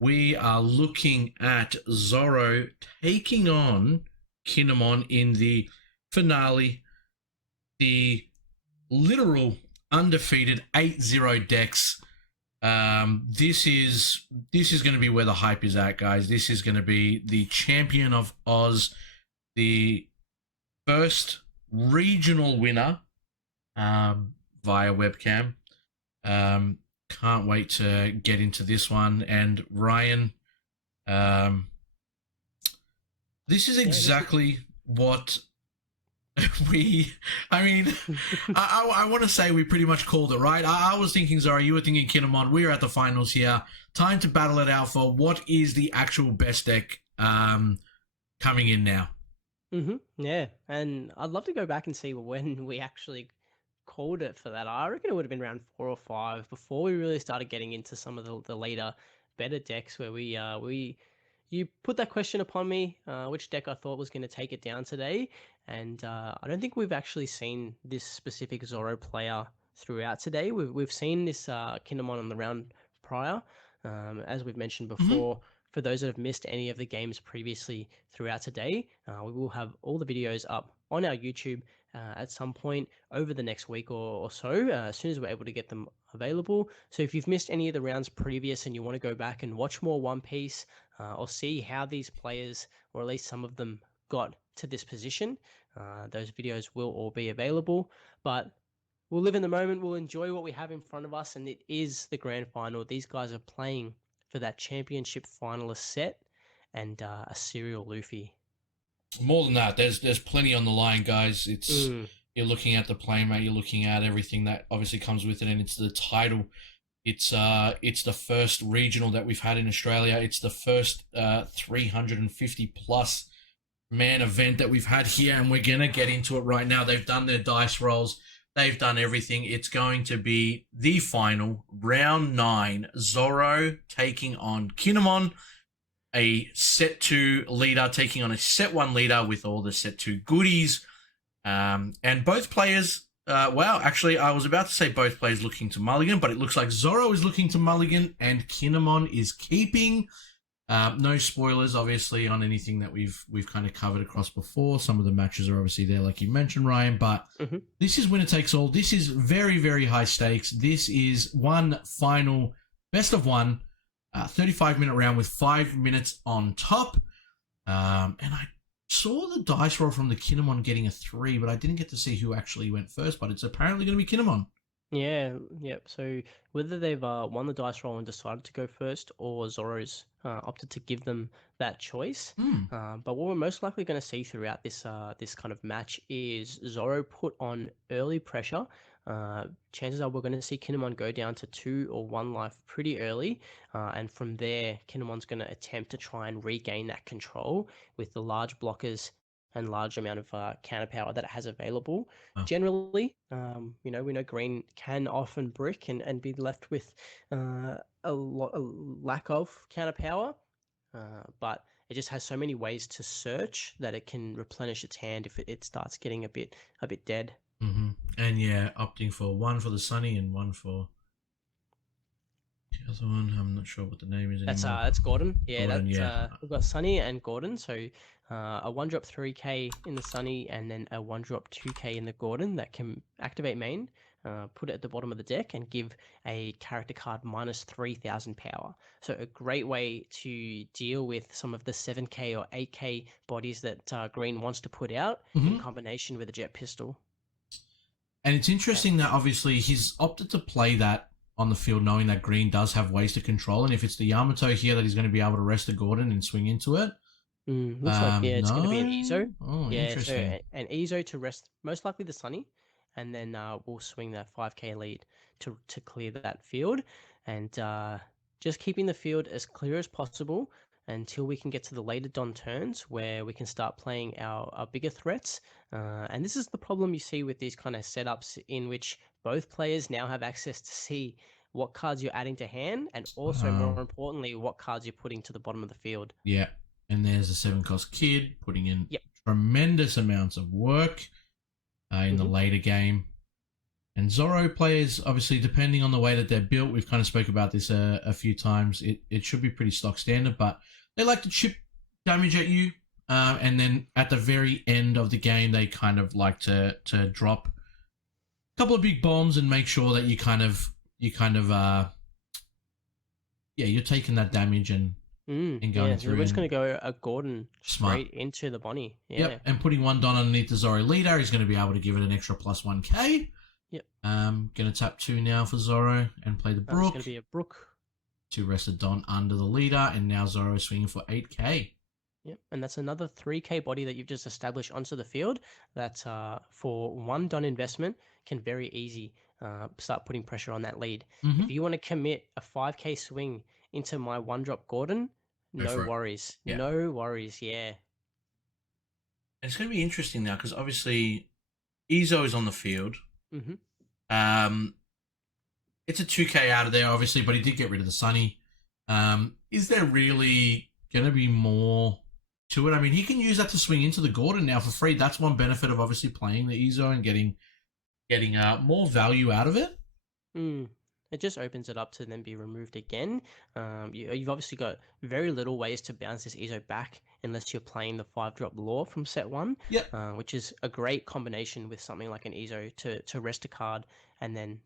we are looking at Zoro taking on Kinemon in the finale, the literal undefeated 8-0 decks. This is going to be where the hype is at, guys. This is going to be the champion of Oz, the first regional winner via webcam. Can't wait to get into this one. And Ryan, this is exactly what I mean, I want to say we pretty much called it, right? I was thinking Zoro, you were thinking Kinemon. We're at the finals here. Time to battle it out for what is the actual best deck coming in now. Yeah, and I'd love to go back and see when we actually called it for that. I reckon it would have been around 4 or 5 before we really started getting into some of the later, better decks where you put that question upon me, which deck I thought was going to take it down today, and I don't think we've actually seen this specific Zoro player throughout today. We've seen this Kinemon on the round prior, as we've mentioned before. For those that have missed any of the games previously throughout today, we will have all the videos up on our YouTube at some point over the next week or so, as soon as we're able to get them available. So if you've missed any of the rounds previous and you want to go back and watch more One Piece or see how these players, or at least some of them, got to this position, those videos will all be available. But we'll live in the moment, we'll enjoy what we have in front of us, and it is the grand final. These guys are playing for that championship finalist set and a serial Luffy. More than that, there's plenty on the line, guys. It's You're looking at the playmate, you're looking at everything that obviously comes with it, and it's the title. It's the first regional that we've had in Australia. It's the first 350 plus man event that we've had here, and we're gonna get into it right now. They've done their dice rolls. They've done everything. It's going to be the final, round 9. Zoro taking on Kinemon, a set 2 leader taking on a set 1 leader with all the set 2 goodies. And both players, well, actually, I was about to say both players looking to mulligan, but it looks like Zoro is looking to mulligan and Kinemon is keeping. No spoilers, obviously, on anything that we've kind of covered across before. Some of the matches are obviously there, like you mentioned, Ryan. But this is winner takes all. This is very, very high stakes. This is one final best of one, 35-minute round with 5 minutes on top. And I saw the dice roll from the Kinemon getting a 3, but I didn't get to see who actually went first. But it's apparently going to be Kinemon. Yeah, yep. So whether they've won the dice roll and decided to go first, or Zoro's opted to give them that choice. But what we're most likely going to see throughout this kind of match is Zoro put on early pressure. Chances are we're going to see Kinemon go down to 2 or 1 life pretty early, and from there, Kinemon's going to attempt to try and regain that control with the large blockers and large amount of counter power that it has available. Generally, we know green can often brick and be left with a lack of counter power, but it just has so many ways to search that it can replenish its hand if it starts getting a bit dead. And yeah, opting for 1 for the Sunny and 1 for the other one. I'm not sure what the name is anymore. That's Gordon. Yeah, Gordon, we've got Sunny and Gordon. So a 1-drop 3k in the Sunny and then a 1-drop 2k in the Gordon that can activate main, put it at the bottom of the deck and give a character card minus 3,000 power. So a great way to deal with some of the 7k or 8k bodies that Green wants to put out in combination with a jet pistol. And it's interesting that obviously he's opted to play that on the field knowing that Green does have ways to control, and if it's the Yamato here that he's going to be able to rest the Gordon and swing into it. Looks like, yeah, it's going to be an Ezo. Oh, yeah, interesting. So an Ezo to rest most likely the Sunny, and then we'll swing that 5k lead to clear that field, and just keeping the field as clear as possible until we can get to the later Don turns where we can start playing our bigger threats. And this is the problem you see with these kind of setups in which both players now have access to see what cards you're adding to hand, and also, more importantly, what cards you're putting to the bottom of the field. Yeah, and there's a 7-cost kid putting in tremendous amounts of work in the later game. And Zoro players, obviously, depending on the way that they're built, we've kind of spoke about this a few times. It should be pretty stock standard, but they like to chip damage at you, and then at the very end of the game, they kind of like to drop a couple of big bombs and make sure that you're taking that damage and going so through. we're just going to go a Gordon straight into the Bonnie. Yeah. Yep, and putting 1 Don underneath the Zoro leader, he's going to be able to give it an extra plus 1k. Yep. Going to tap 2 now for Zoro and play the Brook. It's going to be a Brook. 2 rested Don under the leader, and now Zoro is swinging for 8k. Yep, and that's another 3k body that you've just established onto the field. That for 1 Don investment can very easy start putting pressure on that lead. Mm-hmm. If you want to commit a 5k swing into my 1-drop Gordon, no worries. Yeah. No worries, yeah. It's going to be interesting now because obviously Izo is on the field. Mm-hmm. It's a 2k out of there, obviously, but he did get rid of the Sunny. Is there really going to be more to it? I mean, he can use that to swing into the Gordon now for free. That's one benefit of obviously playing the Izo and getting more value out of it. It just opens it up to then be removed again. You've obviously got very little ways to bounce this Izo back unless you're playing the 5-drop Law from set 1, which is a great combination with something like an Izo to rest a card and then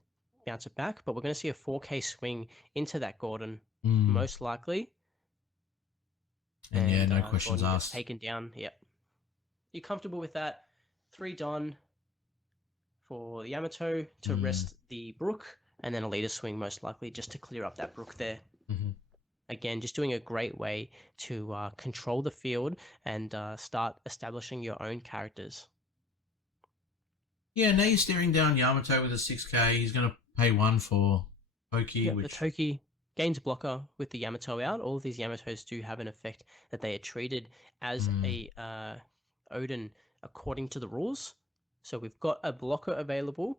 bounce it back. But we're going to see a 4k swing into that Gordon, most likely. And no questions Gordon asked. Taken down, yep. You comfortable with that? 3 Don for the Yamato to rest the Brook, and then a leader swing most likely just to clear up that Brook there. Again, just doing a great way to control the field and start establishing your own characters. Yeah, now you're staring down Yamato with a 6k. He's going to pay 1 for Toki. The Toki gains blocker with the Yamato out. All of these Yamatos do have an effect that they are treated as a Odin according to the rules. So we've got a blocker available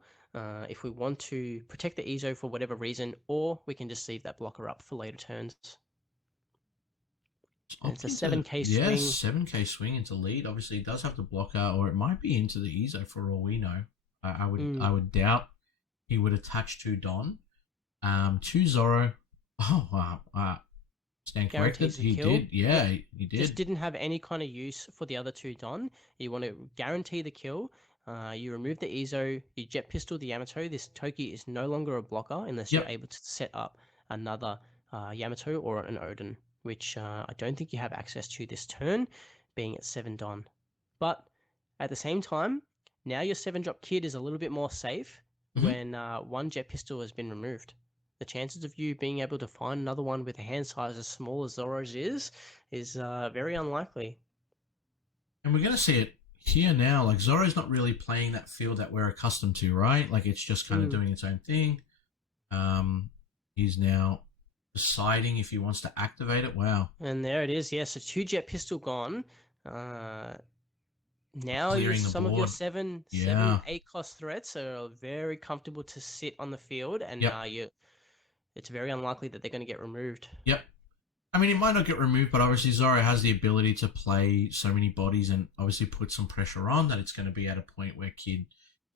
if we want to protect the Izo for whatever reason, or we can just leave that blocker up for later turns. It's a 7k swing. Yeah, 7k swing into lead. Obviously, it does have the blocker, or it might be into the Izo for all we know. I would doubt he would attach to Don. To Zoro. Oh, wow. Stand corrected. He did. Yeah, he did. Just didn't have any kind of use for the other 2 Don. You want to guarantee the kill. You remove the Izo, you jet pistol the Yamato. This Toki is no longer a blocker unless you're able to set up another Yamato or an Odin, which I don't think you have access to this turn, being at 7 Don. But at the same time, now your 7-drop kid is a little bit more safe when 1 jet pistol has been removed. The chances of you being able to find another one with a hand size as small as Zoro's is very unlikely. And we're going to see it here now. Like, Zoro's not really playing that field that we're accustomed to, right? Like, it's just kind of doing its own thing. He's now deciding if he wants to activate it. Wow. And there it is. Yeah, so 2 jet pistol gone. Now some of your 7, 8 cost threats are very comfortable to sit on the field, and it's very unlikely that they're going to get removed. Yep. I mean, it might not get removed, but obviously Zoro has the ability to play so many bodies and obviously put some pressure on that it's going to be at a point where Kid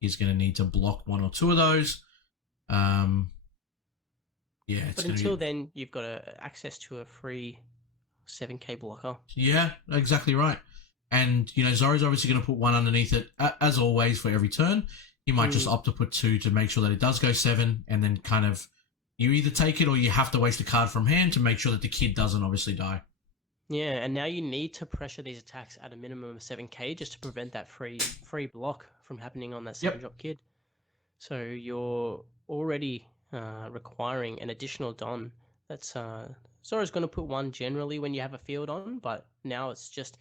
is going to need to block 1 or 2 of those. But until then, you've got access to a free 7k blocker. Yeah, exactly right. And, Zoro's obviously going to put 1 underneath it, as always, for every turn. He might just opt to put 2 to make sure that it does go 7, and then kind of you either take it or you have to waste a card from hand to make sure that the kid doesn't obviously die. Yeah, and now you need to pressure these attacks at a minimum of 7k just to prevent that free block from happening on that 7-drop kid. So you're already requiring an additional Don. That's Zoro's going to put 1 generally when you have a field on, but now it's just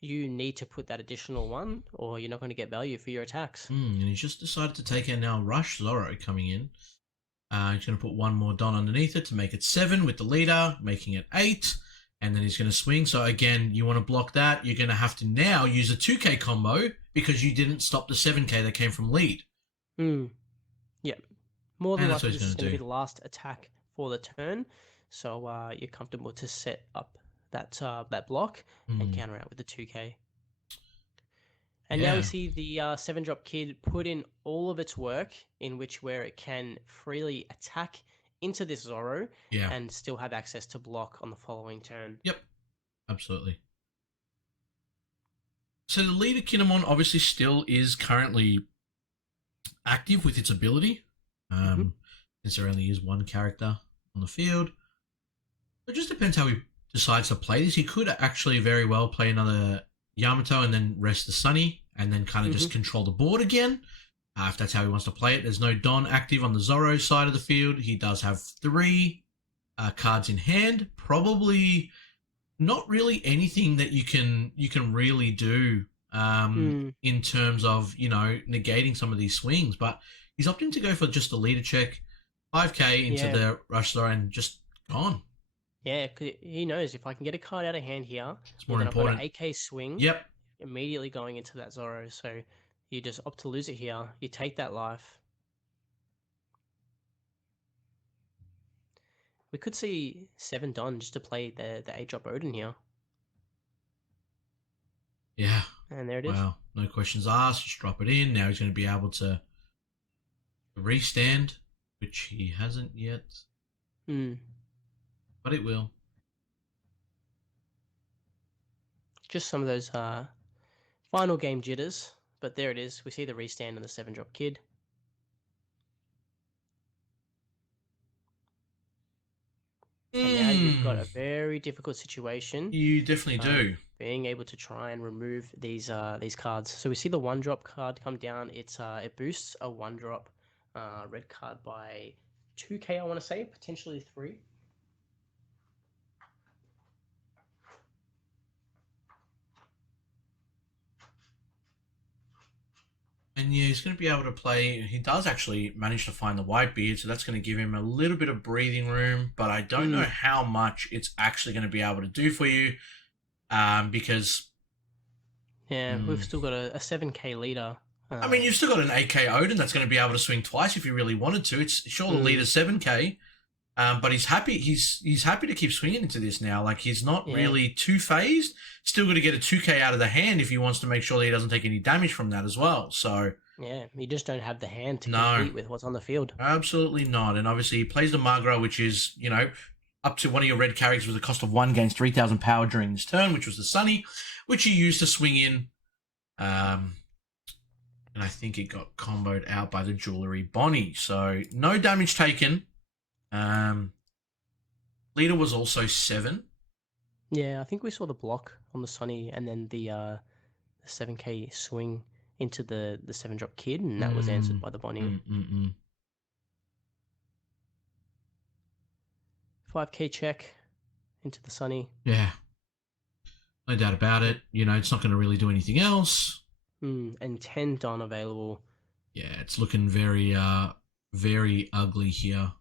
you need to put that additional 1 or you're not going to get value for your attacks. And he's just decided to take in now Rush Zoro coming in. He's going to put 1 more Don underneath it to make it 7 with the leader, making it 8. And then he's going to swing. So again, you want to block that. You're going to have to now use a 2k combo because you didn't stop the 7k that came from lead. Yep. More than likely, this is going to be the last attack for the turn. So you're comfortable to set up that block and counter out with the 2k. And now we Yeah. see the 7-drop kid put in all of its work in which where it can freely attack into this Zoro Yeah. and still have access to block on the following turn. Yep. Absolutely. So the leader Kinemon obviously still is currently active with its ability. Since there only is one character on the field. It just depends how he decides to play this. He could actually very well play another Yamato and then rest the Sunny and then kind of just control the board again. If that's how he wants to play it. There's no Don active on the Zoro side of the field. He does have 3 cards in hand. Probably not really anything that you can really do in terms of, you know, negating some of these swings. But he's opting to go for just the leader check, 5k into the rush throw and just gone. Yeah, cause he knows if I can get a card out of hand here, it's more important. I've got an AK swing. Yep. Immediately going into that Zoro. So you just opt to lose it here. You take that life. We could see 7 Don just to play the 8-drop Odin here. Yeah. And there it is. Wow. No questions asked. Just drop it in. Now he's going to be able to restand, which he hasn't yet. But it will. Just some of those final game jitters. But there it is. We see the restand and the 7-drop kid. And now you've got a very difficult situation. You definitely do. Being able to try and remove these cards. So we see the 1-drop card come down. It boosts a 1-drop red card by 2k, I want to say, potentially 3. And yeah, he's going to be able to play. He does actually manage to find the white beard, so that's going to give him a little bit of breathing room. But I don't know how much it's actually going to be able to do for you, because we've still got a 7k leader. I mean, you've still got an 8k Odin that's going to be able to swing twice if you really wanted to. It's sure the leader's 7k, but he's happy. He's happy to keep swinging into this now. Like he's not really too phased. Still got to get a 2k out of the hand if he wants to make sure that he doesn't take any damage from that as well. So yeah, you just don't have the hand to compete with what's on the field. Absolutely not. And obviously he plays the Magra, which is, you know, up to one of your red characters with a cost of 1 gains 3,000 power during this turn, which was the Sunny, which he used to swing in. And I think it got comboed out by the Jewelry Bonnie. So no damage taken. Leader was also 7. Yeah, I think we saw the block on the Sunny and then the 7k swing into the 7-drop kid, and that was answered by the Bonnie. 5k check into the Sunny. Yeah. No doubt about it. You know, it's not going to really do anything else. And 10 Don available. Yeah, it's looking very, very ugly here.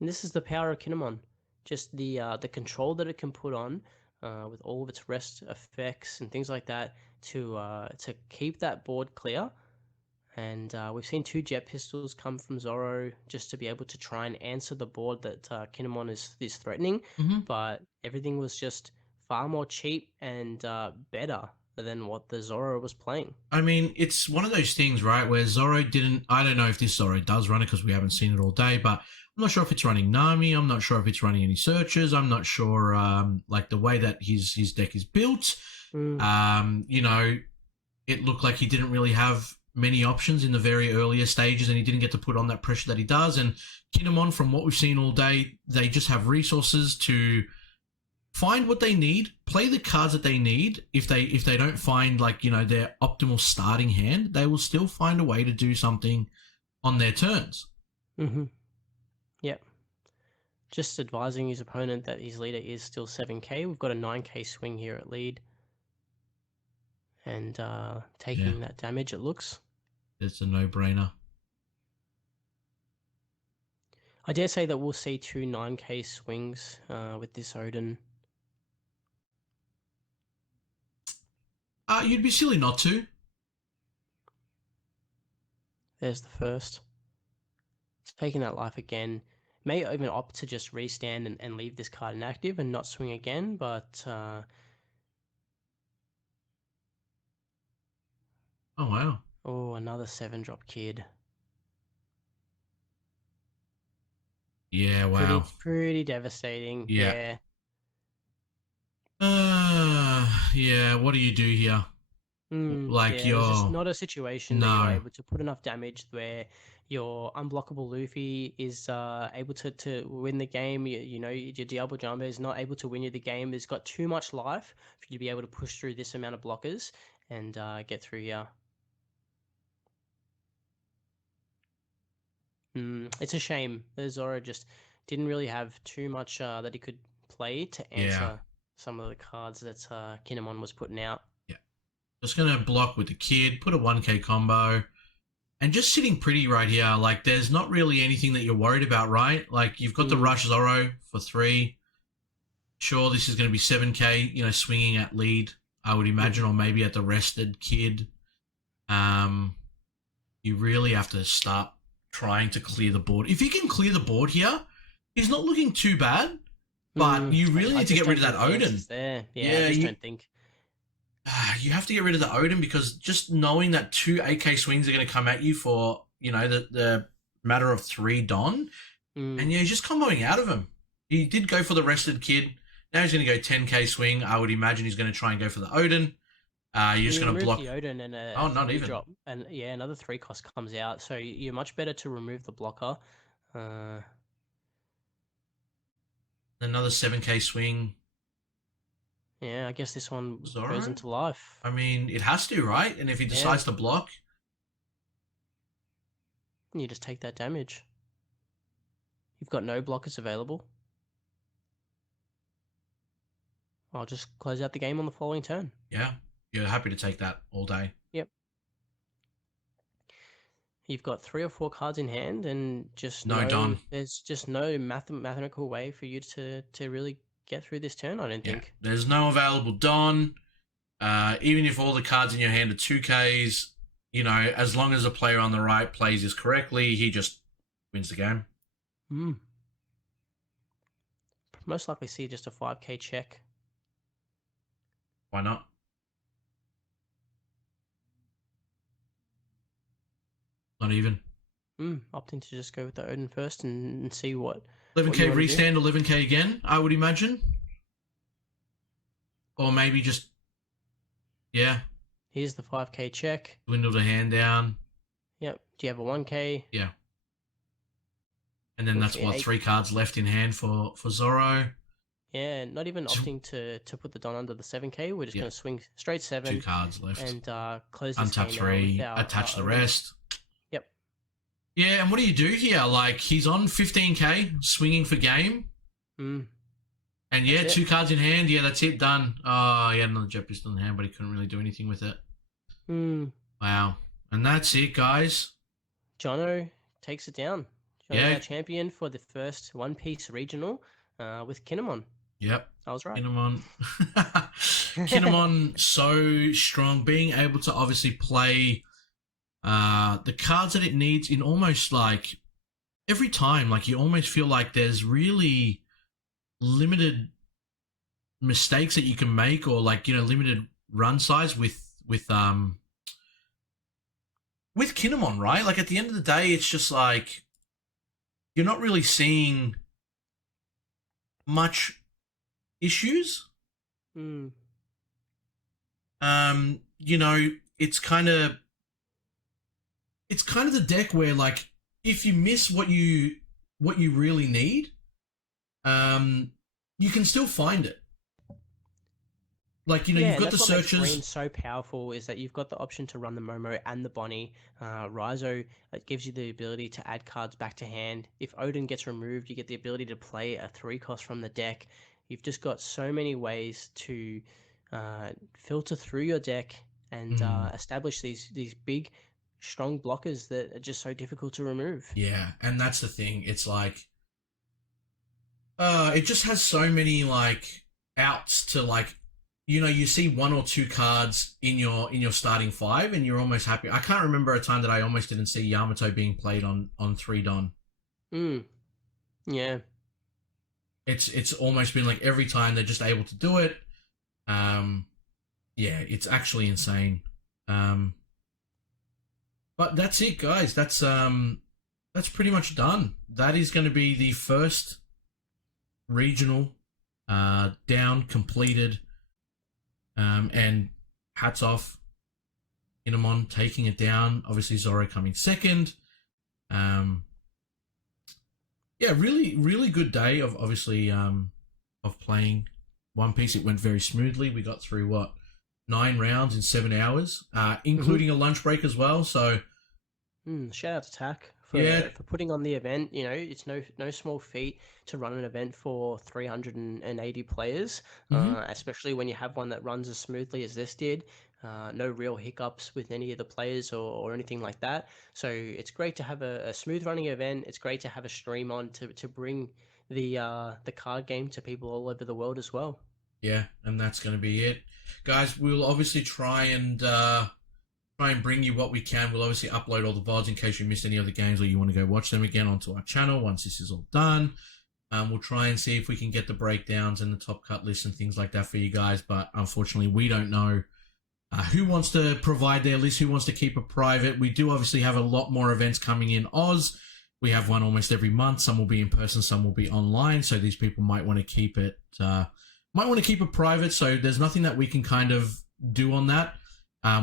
And this is the power of Kinemon. Just the control that it can put on with all of its rest effects and things like that to keep that board clear. And we've seen 2 jet pistols come from Zoro just to be able to try and answer the board that Kinemon is threatening. But everything was just far more cheap and better than what the Zoro was playing. I mean, it's one of those things, right, where Zoro didn't... I don't know if this Zoro does run it because we haven't seen it all day, but I'm not sure if it's running Nami. I'm not sure if it's running any searches. I'm not sure, like, the way that his deck is built. You know, it looked like he didn't really have many options in the very earlier stages, and he didn't get to put on that pressure that he does. And Kinemon, from what we've seen all day, they just have resources to find what they need, play the cards that they need. If they don't find, like, you know, their optimal starting hand, they will still find a way to do something on their turns. Yep. Just advising his opponent that his leader is still 7k. We've got a 9k swing here at lead. And taking that damage, it looks. It's a no-brainer. I dare say that we'll see 2 9k swings with this Odin. You'd be silly not to. There's the first. It's taking that life again. may even opt to just restand and leave this card inactive and not swing again, but Oh wow. oh, another 7-drop kid. Yeah, wow. Pretty devastating. Yeah. Yeah. What do you do here? Like Yeah, there's just you're not a situation that you're no. able to put enough damage where your unblockable Luffy is able to win the game. You know, your Diablo Jumbo is not able to win you the game. It's got too much life for you to be able to push through this amount of blockers and get through here. It's a shame that Zoro just didn't really have too much that he could play to Yeah. answer some of the cards that Kinemon was putting out. Yeah. Just gonna block with the kid, put a 1k combo, and just sitting pretty right here. Like there's not really anything that you're worried about, right? Like you've got the Rush Zoro for 3. Sure, this is gonna be 7k, you know, swinging at lead, I would imagine, or maybe at the rested kid. You really have to start trying to clear the board. If you can clear the board here, he's not looking too bad, but you really need to get rid of that Odin. There. Yeah, I just don't think. You have to get rid of the Odin because just knowing that 2 AK swings are going to come at you for, you know, the matter of 3 Don, and yeah, he's just comboing out of him. He did go for the rested kid. Now he's going to go 10k swing. I would imagine he's going to try and go for the Odin. You're just going to block the Odin and not even drop, and yeah, another 3 cost comes out. So you're much better to remove the blocker. Another 7k swing. Yeah, I guess this one Zoro? goes into life. I mean, it has to, right? And if he decides to block, you just take that damage. You've got no blockers available. I'll just close out the game on the following turn. Yeah, you're happy to take that all day. Yep. You've got 3 or 4 cards in hand, and just Don. There's just no mathematical way for you to really get through this turn, I don't think. There's no available Don. Even if all the cards in your hand are 2Ks, you know, as long as the player on the right plays this correctly, he just wins the game. Most likely see just a 5k check. Why not? Not even. Opting to just go with the Odin first and see what. 11k restand, 11k again, I would imagine. Or maybe just, yeah. Here's the 5k check. Dwindle the hand down. Yep. Do you have a 1k? Yeah. And then that's what, 3 cards left in hand for Zoro. Yeah, not even opting to put the Don under the 7k. We're just going to swing straight 7. 2 cards left. And close this untap 3, attach the rest. Yep. Yeah, and what do you do here? Like, he's on 15k, swinging for game. And yeah, 2 cards in hand. Yeah, that's it, done. Oh, he had another Jet Pistol in hand, but he couldn't really do anything with it. Wow. And that's it, guys. Jono takes it down. Jono, our champion for the first One Piece regional with Kinemon. Yep. I was right. Kinemon. Kinemon, so strong. Being able to obviously play the cards that it needs in almost like every time. Like, you almost feel like there's really limited mistakes that you can make, or like, you know, limited run size with Kinemon, right? Like, at the end of the day, it's just like you're not really seeing much issues. Mm. You know, it's kind of the deck where, like, if you miss what you really need, you can still find it. Like, you know, you've got the searches. What makes green so powerful is that you've got the option to run the Momo and the Bonnie. Raizo, it gives you the ability to add cards back to hand. If Odin gets removed, you get the ability to play a 3 cost from the deck. You've just got so many ways to filter through your deck and establish these big, strong blockers that are just so difficult to remove. Yeah, and that's the thing. It's like, it just has so many, like, outs to, like, you know, you see 1 or 2 cards in your starting 5 and you're almost happy. I can't remember a time that I almost didn't see Yamato being played on 3 Don. Yeah. It's almost been like every time they're just able to do it. Yeah, it's actually insane. But that's it, guys. That's pretty much done. That is going to be the first regional down, completed, and hats off Inamon taking it down. Obviously Zoro coming second. Yeah, really, really good day of obviously of playing One Piece. It went very smoothly. We got through 9 rounds in 7 hours, including a lunch break as well. So shout out to TAC for putting on the event. You know, it's no small feat to run an event for 380 players, especially when you have one that runs as smoothly as this did. No real hiccups with any of the players or anything like that. So it's great to have a smooth running event. It's great to have a stream on to bring the card game to people all over the world as well. Yeah, and that's going to be it, guys. We'll obviously try and bring you what we can. We'll obviously upload all the VODs in case you missed any other games or you want to go watch them again onto our channel once this is all done. We'll try and see if we can get the breakdowns and the top cut lists and things like that for you guys, but unfortunately we don't know who wants to provide their list, who wants to keep it private. We do obviously have a lot more events coming in Oz. We have one almost every month. Some will be in person, some will be online, so these people might want to keep it private, so there's nothing that we can kind of do on that.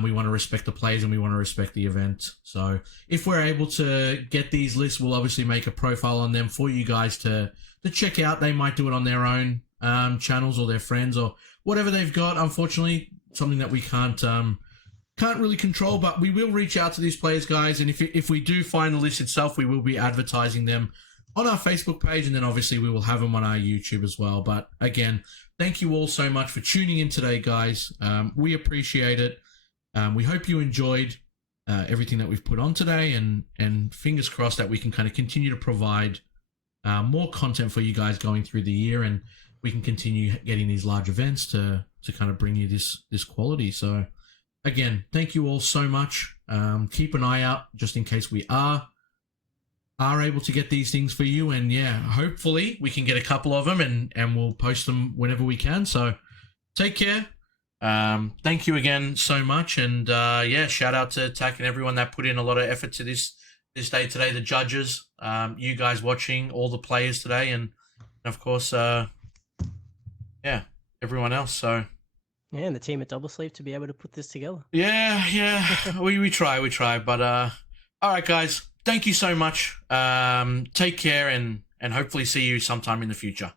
We want to respect the players and we want to respect the event. So if we're able to get these lists, we'll obviously make a profile on them for you guys to check out. They might do it on their own channels or their friends or whatever they've got. Unfortunately, something that we can't really control, but we will reach out to these players, guys. And if we do find the list itself, we will be advertising them on our Facebook page, and then obviously we will have them on our YouTube as well. But again, thank you all so much for tuning in today, guys. We appreciate it. We hope you enjoyed everything that we've put on today, and fingers crossed that we can kind of continue to provide more content for you guys going through the year, and we can continue getting these large events to kind of bring you this quality. So again, thank you all so much. Keep an eye out just in case we are able to get these things for you, and yeah, hopefully we can get a couple of them and we'll post them whenever we can. So take care. Thank you again so much, and yeah, shout out to TAC and everyone that put in a lot of effort to this day today, the judges, you guys watching, all the players today, and of course yeah, everyone else. So yeah, and the team at Double Sleeve to be able to put this together. Yeah, we try, but all right, guys, thank you so much. Take care, and hopefully see you sometime in the future.